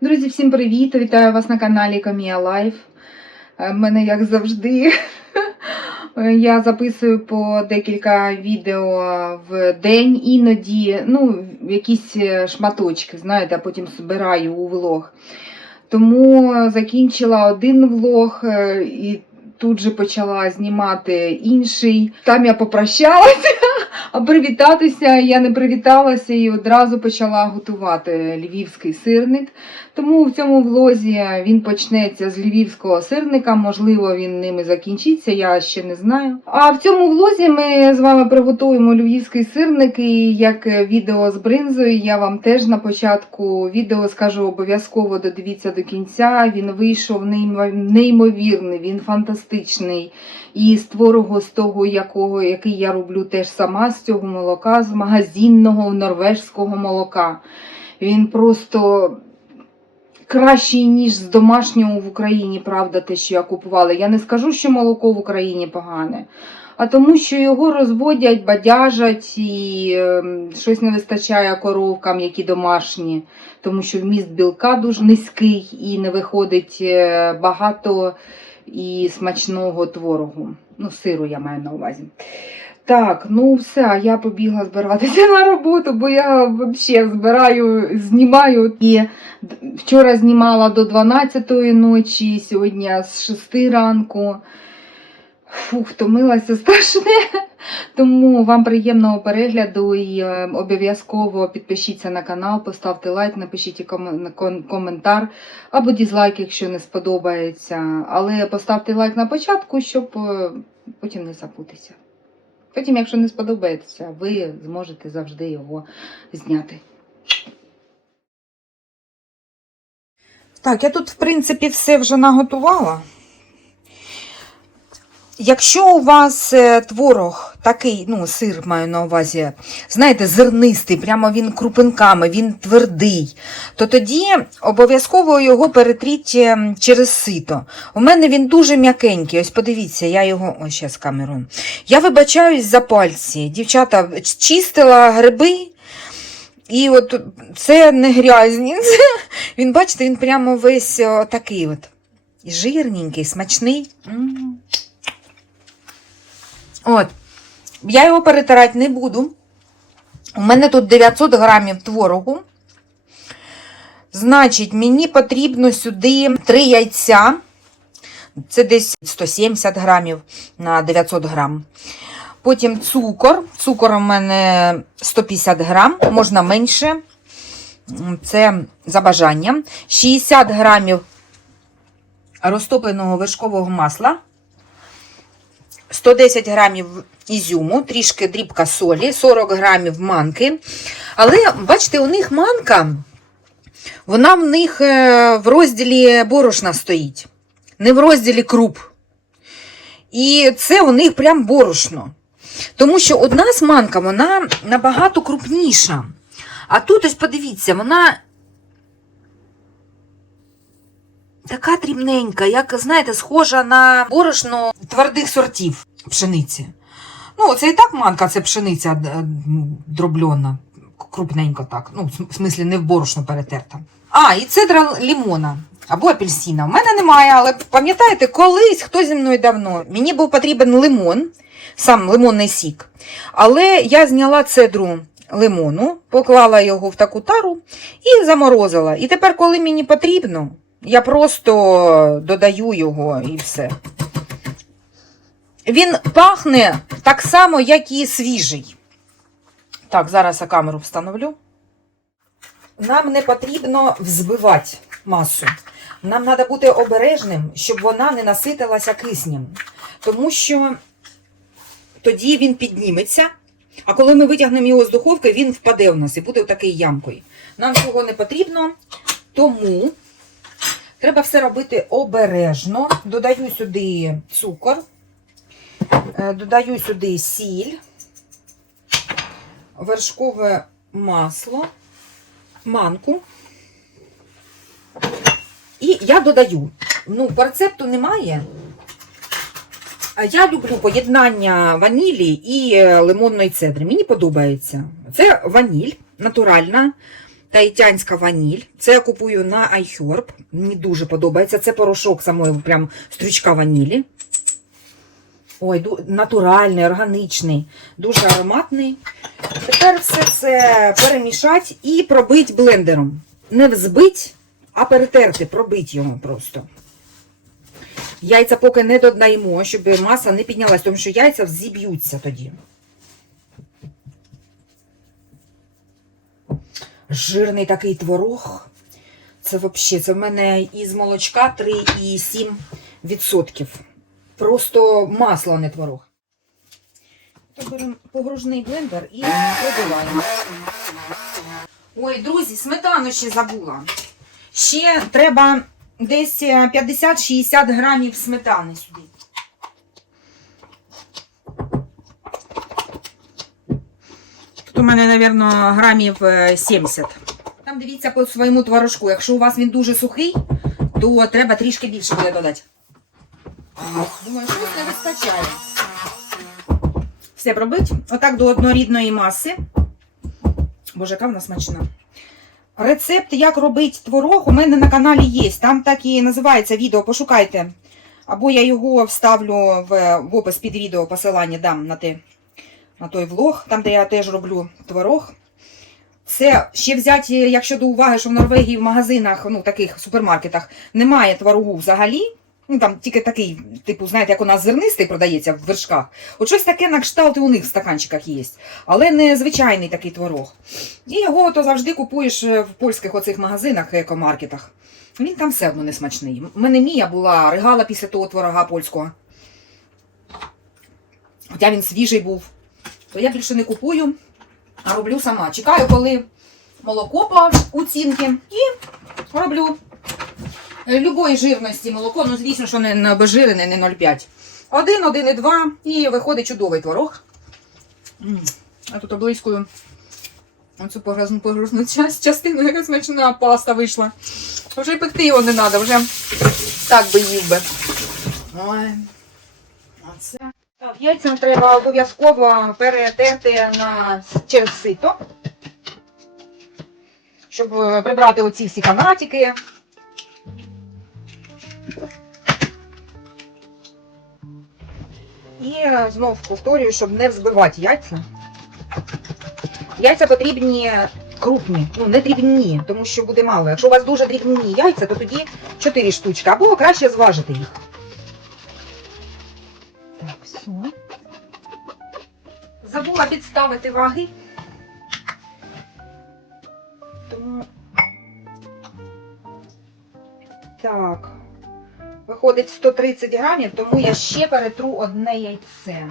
Друзі, всім привіт! Вітаю вас на каналі Камія Лайф. Е, Мене, як завжди, я записую по декілька відео в день, іноді, ну, якісь е, шматочки, знаєте, а потім збираю у влог. Тому закінчила один влог е, і тут же почала знімати інший. Там я попрощалася, а привітатися я не привіталася і одразу почала готувати львівський сирник. Тому в цьому влозі він почнеться з львівського сирника, можливо, він ними закінчиться, я ще не знаю. А в цьому влозі ми з вами приготуємо львівський сирник, і як відео з бринзою, я вам теж на початку відео скажу обов'язково додивіться до кінця. Він вийшов неймовірний, він фантастичний. І з творогу, з того, якого, який я роблю теж сама, з цього молока, з магазинного норвежського молока. Він просто кращий, ніж з домашнього в Україні, правда, те, що я купувала. Я не скажу, що молоко в Україні погане, а тому, що його розводять, бадяжать і ем, щось не вистачає коровкам, які домашні, тому що вміст білка дуже низький і не виходить е, багато і смачного творогу. Ну, сиру я маю на увазі. Так, ну все, я побігла збиратися на роботу, бо я взагалі збираю, знімаю. І вчора знімала до 12-ї ночі, сьогодні з 6 ранку. Фух, втомилася страшне. Тому вам приємного перегляду і е, обов'язково підпишіться на канал, поставте лайк, напишіть коментар або дізлайк, якщо не сподобається. Але поставте лайк на початку, щоб е, потім не забутися. Потім, якщо не сподобається, ви зможете завжди його зняти. Так, я тут, в принципі, все вже наготувала. Якщо у вас е, творог такий, ну, сир маю на увазі, знаєте, зернистий, прямо він крупинками, він твердий, то тоді обов'язково його перетріть е, через сито. У мене він дуже м'якенький. Ось подивіться, я його ось ще з. Я вибачаюсь за пальці. Дівчата чистила гриби. І от це не грязні. Це, він, бачите, він прямо весь такий от. Жирненький, смачний. М. От. Я його перетирати не буду. У мене тут 900 грамів творогу. Значить, мені потрібно сюди 3 яйця. Це десь 170 грамів на 900 грам. Потім цукор. Цукор у мене 150 грам, можна менше. Це за бажанням. 60 грамів розтопленого вершкового масла. 110 грамів ізюму, трішки дрібка солі, 40 грамів манки. Але, бачите, у них манка, вона в них е, в розділі борошна стоїть, не в розділі круп. І це у них прям борошно. Тому що одна сманка, вона набагато крупніша. А тут, ось подивіться, вона така дрібненька, як, знаєте, схожа на борошно твердих сортів пшениці. Ну, це і так манка, це пшениця д- дроблена, крупненько так. Ну, в смислі, не в борошно перетерта. А, і цедра лімона або апельсина. У мене немає, але пам'ятаєте, колись хто зі мною давно. Мені був потрібен лимон, сам лимонний сік. Але я зняла цедру лимону, поклала його в таку тару і заморозила. І тепер, коли мені потрібно, я просто додаю його і все. Він пахне так само, як і свіжий. Так, зараз я камеру встановлю. Нам не потрібно взбивати масу. Нам треба бути обережним, щоб вона не наситилася киснем. Тому що тоді він підніметься, а коли ми витягнемо його з духовки, він впаде в нас і буде такою ямкою. Нам цього не потрібно, тому треба все робити обережно. Додаю сюди цукор, е, додаю сюди сіль, вершкове масло, манку. І я додаю. Ну, по рецепту немає. Я люблю поєднання ванілі і е, лимонної цедри. Мені подобається. Це ваніль натуральна. Таїтянська ваніль. Це я купую на iHerb. Мені дуже подобається. Це порошок самої прям стручка ванілі. Ой, натуральний, органічний, дуже ароматний. Тепер все це перемішати і пробити блендером. Не взбить, а перетерти, пробити його просто. Яйця поки не додаємо, щоб маса не піднялась, тому що яйця зіб'ються тоді. Жирний такий творог. Це взагалі, це в мене із молочка 3,7%. Просто масло, а не творог. Беремо погружний блендер і пробиваємо. Ой, друзі, сметану ще забула. Ще треба десь е, 50-60 грамів сметани сюди. У мене, мабуть, грамів е, 70. Там дивіться по своєму творожку. Якщо у вас він дуже сухий, то треба трішки більше буде додати. Думаю, щось не вистачає. Все пробить. Отак до однорідної маси. Боже, яка вона смачна. Рецепт, як робити творог, у мене на каналі є. Там так і називається відео, пошукайте. Або я його вставлю в, в опис під відео посилання дам на, те, на той влог, там, де я теж роблю творог. Це ще взяти, якщо до уваги, що в Норвегії в магазинах, ну таких супермаркетах, немає творогу взагалі. Ну там тільки такий, типу, знаєте, як у нас зернистий продається в вершках. От щось таке на кшталт у них в стаканчиках є. Але не звичайний такий творог. І його то завжди купуєш е, в польських оцих магазинах, екомаркетах. Він там все одно не смачний. У мене мія була ригала після того творога польського. Хоча він свіжий був. То я більше не купую, а роблю сама. Чекаю, коли молоко по оцінки, і роблю е, любої жирності молоко. Ну, звісно, що не, не обезжирене, не 0,5. 1, 1,2 і виходить чудовий творог. А тут облискую оцю погрузну частину, яка смачна паста вийшла. Вже й пекти його не треба, вже так би їв би. Ой. Оце. Так, яйця треба обов'язково перетерти на через сито, щоб е, прибрати оці всі канатики. І е, знов повторюю, щоб не взбивати яйця. Яйця потрібні крупні, ну не дрібні, тому що буде мало. Якщо у вас дуже дрібні яйця, то тоді 4 штучки, або краще зважити їх. Забула підставити ваги. Тому. Так. Виходить 130 грамів, тому я ще перетру одне яйце.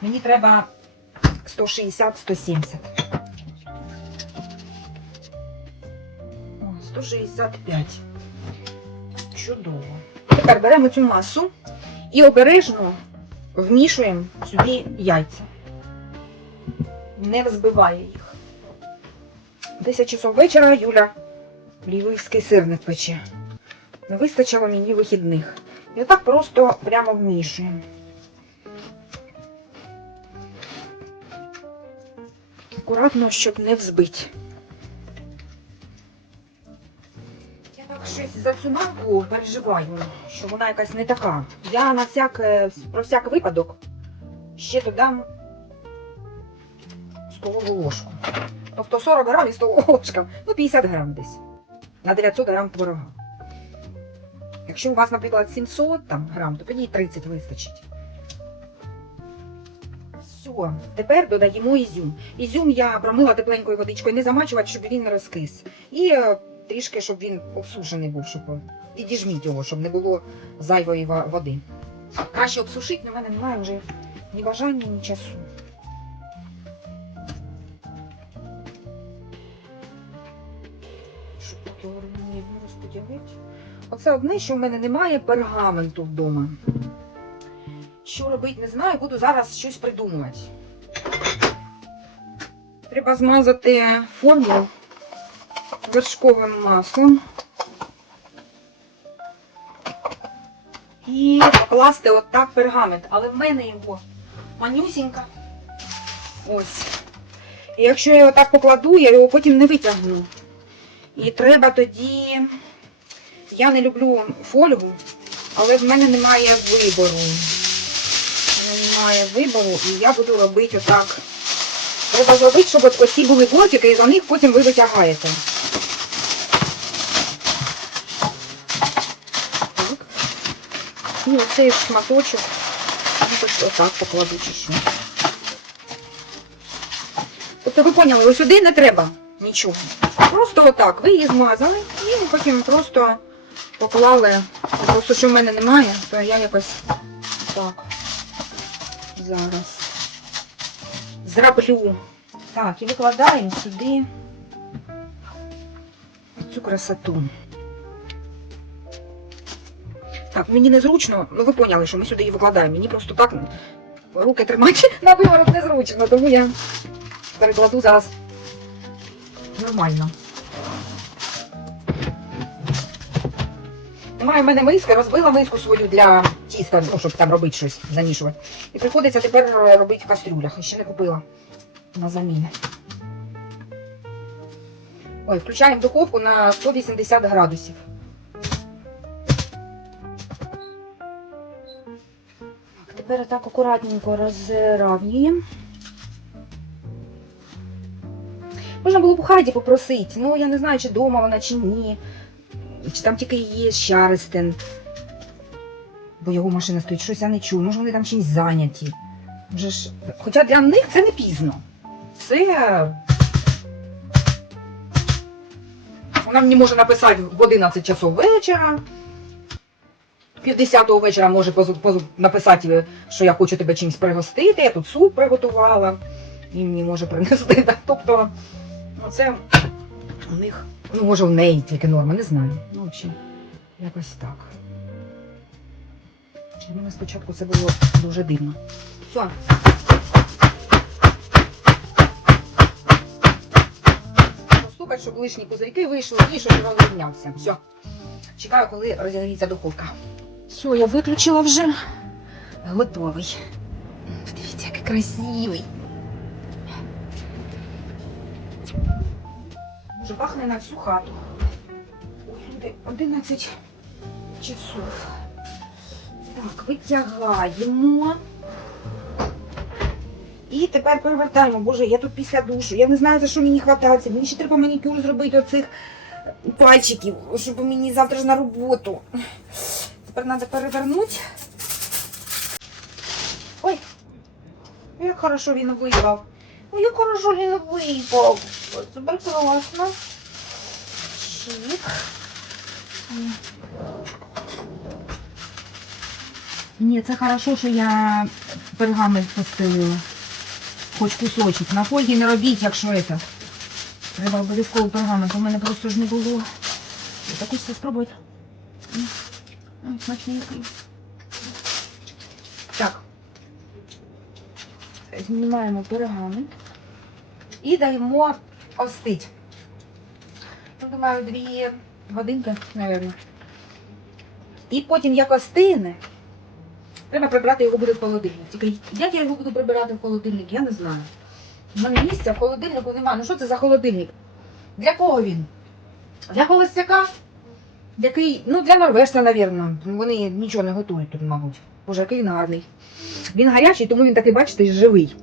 Мені треба 160-170. О, 165. Чудово. Тепер беремо цю масу і обережно вмішуємо сюди яйця. Не взбиває їх. 10 часов вечора Юля львівський сирник пече. Не вистачило мені вихідних. І отак просто прямо вмішуємо. Акуратно, щоб не взбити. Я так щось за цю манку переживаю, що вона якась не така. Я на всяк, е, про всяк випадок ще додам столову ложку. Тобто 40 грамів столова ложка, ну 50 грам десь. На 900 грам творога. Якщо у вас, наприклад, 700 там, грам, то тоді і 30 вистачить. Все, тепер додаємо ізюм. Ізюм я промила тепленькою водичкою, не замачувати, щоб він не розкис. І е, трішки, щоб він обсушений був, щоб е, підіжміть його, щоб не було зайвої води. Краще обсушити, але в мене немає вже ні бажання, ні часу. Розподілити. Оце одне, що в мене немає пергаменту вдома. Що робити, не знаю, буду зараз щось придумувати. Треба змазати форму вершковим маслом. І покласти отак пергамент. Але в мене його манюсінька. Ось. І якщо я його так покладу, я його потім не витягну. І треба тоді. Я не люблю фольгу, але в мене немає вибору. В мене немає вибору, і я буду робити отак. Треба зробити, щоб от були бортики, і за них потім ви витягаєте. Так. І оцей шматочок. Ну, отак покладу чи що. Тобто ви поняли, ось сюди не треба нічого. Просто отак. Ви її змазали і потім просто поклали. Просто що в мене немає, то я якось так зараз зроблю. Так, і викладаємо сюди цю красоту. Так, мені незручно, ну ви поняли, що ми сюди її викладаємо. Мені просто так руки тримати на виворот незручно, тому я перекладу зараз нормально. Немає в мене миски, розбила миску свою для тіста, ну, щоб там робити щось, замішувати. І приходиться тепер е, робити в кастрюлях. Ще не купила на заміни. Ой, включаємо духовку на 180 градусів. Так, тепер так акуратненько розравнюємо. Можна було б у Хаді попросити, ну я не знаю, чи вдома вона, чи ні. Чи там тільки є Щаристин. Бо його машина стоїть, щось я не чую. Може вони там чимось зайняті. Може ж... Хоча для них це не пізно. Це. Вона мені може написати в 11 часов вечора. Пів десятого вечора може написати, що я хочу тебе чимось пригостити, я тут суп приготувала. І мені може принести. Тобто, ну це у них, ну може в неї тільки норма, не знаю. Ну, в общем, якось так. Для мене спочатку це було дуже дивно. Все. Постукать, щоб лишні козирьки вийшли і щоб він розрівнявся. Все. Чекаю, коли розігріється духовка. Все, я виключила вже. Готовий. Дивіться, який красивий. Вже пахне на всю хату. Ой, люди, 11 часов. Так, витягаємо. І тепер перевертаємо. Боже, я тут після душу. Я не знаю, за що мені хватається. Мені ще треба манікюр зробити оцих пальчиків, щоб мені завтра ж на роботу. Тепер треба перевернути. Ой, як хорошо він виїхав. Ой, як хорошо він виїхав. Це прекрасно. Чик. Ні, це хорошо, що я пергамент постелила. Хоч кусочок. На фольгі не робіть, якщо це. Треба обов'язково пергамент. У мене просто ж не було. Так ось це спробуйте. М. Ой, Смачненький. Так. Знімаємо пергамент і даємо остить. Ну, думаю, дві годинки, мабуть. І потім, як остине, треба прибрати його буде в холодильник. Тільки як я його буду прибирати в холодильник, я не знаю. У мене місця в холодильнику немає. Ну що це за холодильник? Для кого він? Для холостяка? Який, ну для норвежця, напевно. Вони нічого не готують тут, мабуть. Боже, який він гарний. Він гарячий, тому він такий, бачите, живий.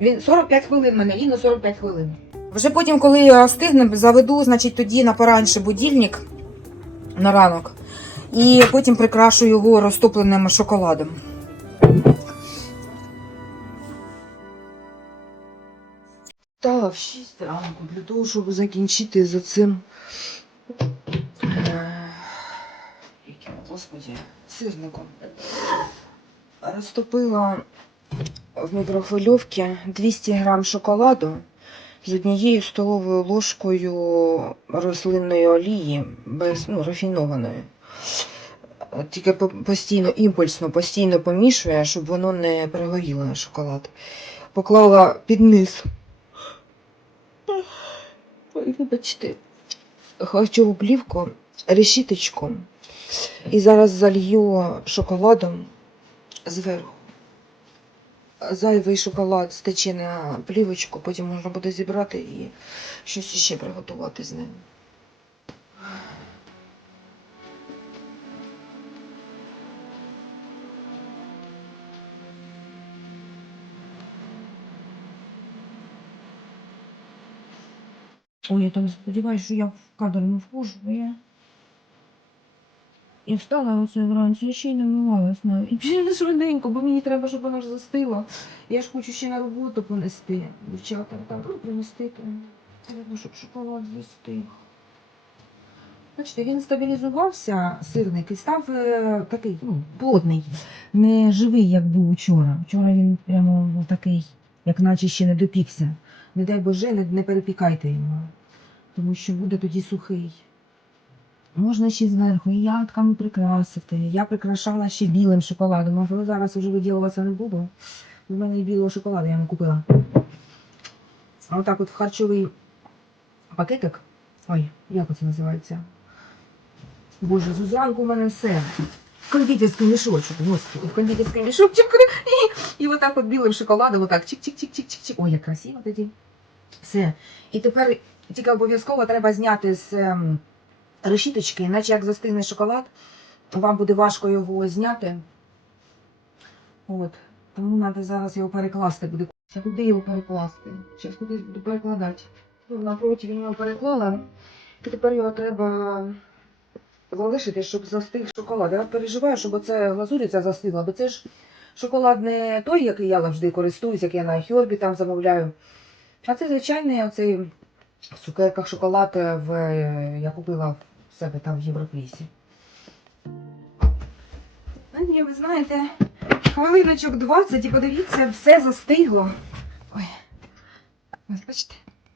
Він 45 хвилин мене, він на 45 хвилин. Вже потім, коли я стигне, заведу, значить, тоді на поранше будильник на ранок. І потім прикрашу його розтопленим шоколадом. Та в 6 ранку для того, щоб закінчити за цим. Господі, сирником. Розтопила в мікрохвильовці 200 грам шоколаду з однією столовою ложкою рослинної олії, без ну, рафінованої. Тільки постійно, імпульсно, постійно помішує, щоб воно не пригоріло шоколад. Поклала під низ Вибачте, харчову плівку, решіточку і зараз залью шоколадом зверху. Зайвий шоколад стече на плівочку, потім можна буде зібрати і щось ще приготувати з ним. Ой, я там сподіваюся, що я в кадр не вхожу, я... Я встала оце вранці, я ще й не вмивалась навіть. І не швиденько, бо мені треба, щоб вона ж застила. Я ж хочу ще на роботу понести. Дівчата там ну, принести, то треба, щоб шоколад застиг. Бачите, він стабілізувався, сирник, і став е, такий ну, плотний, не живий, як був учора. Вчора він прямо був такий, як наче ще не допікся. Не дай Боже, не, не перепікайте його, тому що буде тоді сухий. Можна ще зверху і ятками прикрасити. Я прикрашала ще білим шоколадом, але зараз вже виділуватися не буду. У мене і білого шоколаду я не купила. А отак от в харчовий пакетик. Ой, як це називається? Боже, зранку у мене все. Кондитерський мішочок, господи, кондитерський мішочок. І, і отак от білим шоколадом, отак чик-чик-чик-чик-чик. Ой, як красиво тоді. Все. І тепер тільки обов'язково треба зняти з ем, решіточки, іначе як застигне шоколад, вам буде важко його зняти. От. Тому треба зараз його перекласти буде. Куди його перекласти? Зараз кудись буду перекладати. Тут напроти він його переклала. І тепер його треба залишити, щоб застиг шоколад. Я переживаю, щоб оце глазуриця застигла, бо це ж шоколад не той, який я завжди користуюсь, який я на Хьорбі там замовляю. А це звичайний оцей в цукерках шоколад е, в, е, я купила себе там в Європлісі. Ні, ви знаєте, хвилиночок 20 і подивіться, все застигло. Ой. Ось бачите?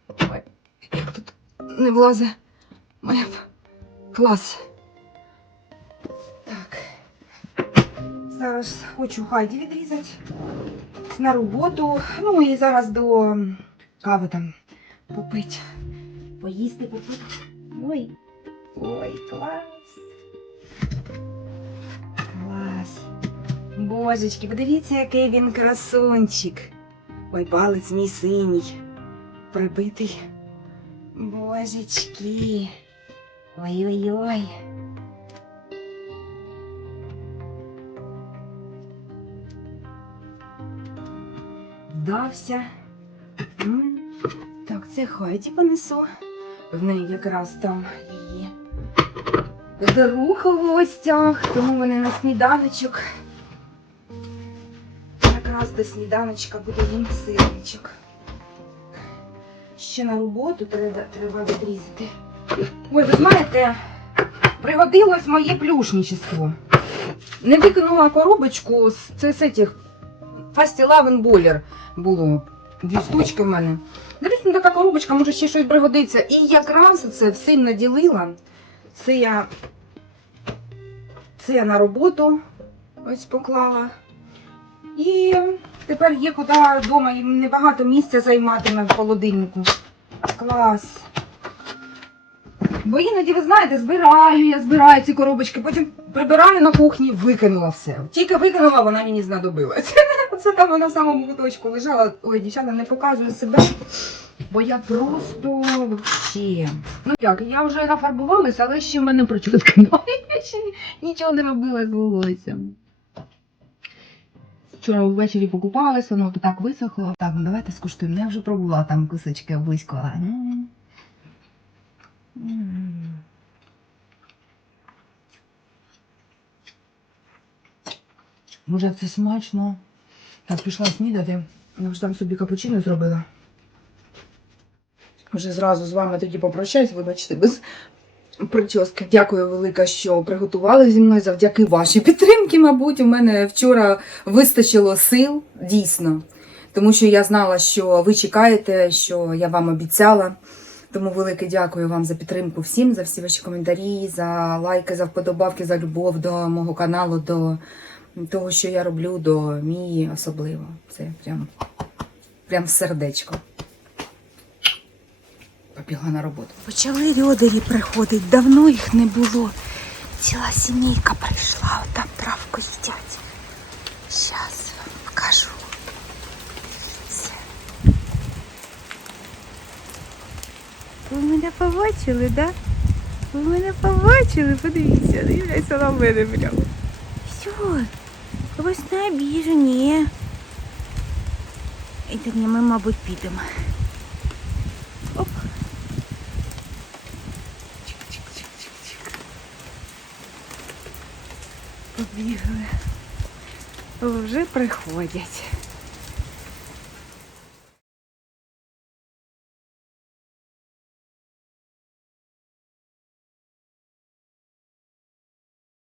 Ой, тут не влазить моя клас. Так. Зараз хочу хайді відрізати на роботу. Ну і зараз до кави там попити. Поїсти, попити. Ой. Ой, клас. Клас. Божечки, подивіться, який він красунчик. Ой, палець мій синій. Прибитий. Божечки. Ой-ой-ой. Вдався. Так, це Хайді понесу. В неї якраз там її Даруха в гостях, тому вони на сніданочок. Якраз до сніданочка буде їм сирничок. Ще на роботу треба, треба відрізати. Ой, ви знаєте, пригодилось моє плюшничество. Не викинула коробочку, з- це з цих Фастілавен Бойлер було. Дві штучки в мене. Дивіться, така коробочка, може ще щось пригодиться. І якраз це всім наділила. Це я, це я на роботу ось поклала. І тепер є куди вдома і небагато місця займатиме в холодильнику. Клас. Бо іноді, ви знаєте, збираю, я збираю ці коробочки, потім прибираю на кухні, викинула все. Тільки викинула, вона мені знадобилась. Оце там вона в самому куточку лежала. Ой, дівчата, не показую себе. Бо я просто вообще. Ну як, я вже нафарбувалася, але ще в мене немає. Я ще нічого не робила з волоссям. Вчора ввечері покупалася, воно так висохло. Так, ну давайте скуштуємо. Ну, Я вже пробувала там кусочки близько. але. Може, це смачно. Так, пішла снідати. Я вже там собі капучино зробила. Вже зразу з вами тоді попрощаюсь, вибачте, без прически. Дякую велике, що приготували зі мною завдяки вашій підтримці, мабуть. У мене вчора вистачило сил, дійсно. Тому що я знала, що ви чекаєте, що я вам обіцяла. Тому велике дякую вам за підтримку всім, за всі ваші коментарі, за лайки, за вподобавки, за любов до мого каналу, до того, що я роблю, до мії особливо. Це прям, прям сердечко. Побігла на роботу. Почали льодері приходить, давно їх не було. Ціла сімейка прийшла, там травку їдять. Щас вам покажу. Дивіться. Ви мене побачили, да? Ви мене побачили, подивіться, дивляться на мене прямо. Все, вас не обіжу, ні. І тоді ми, мабуть, підемо. Побігли. О, вже приходять.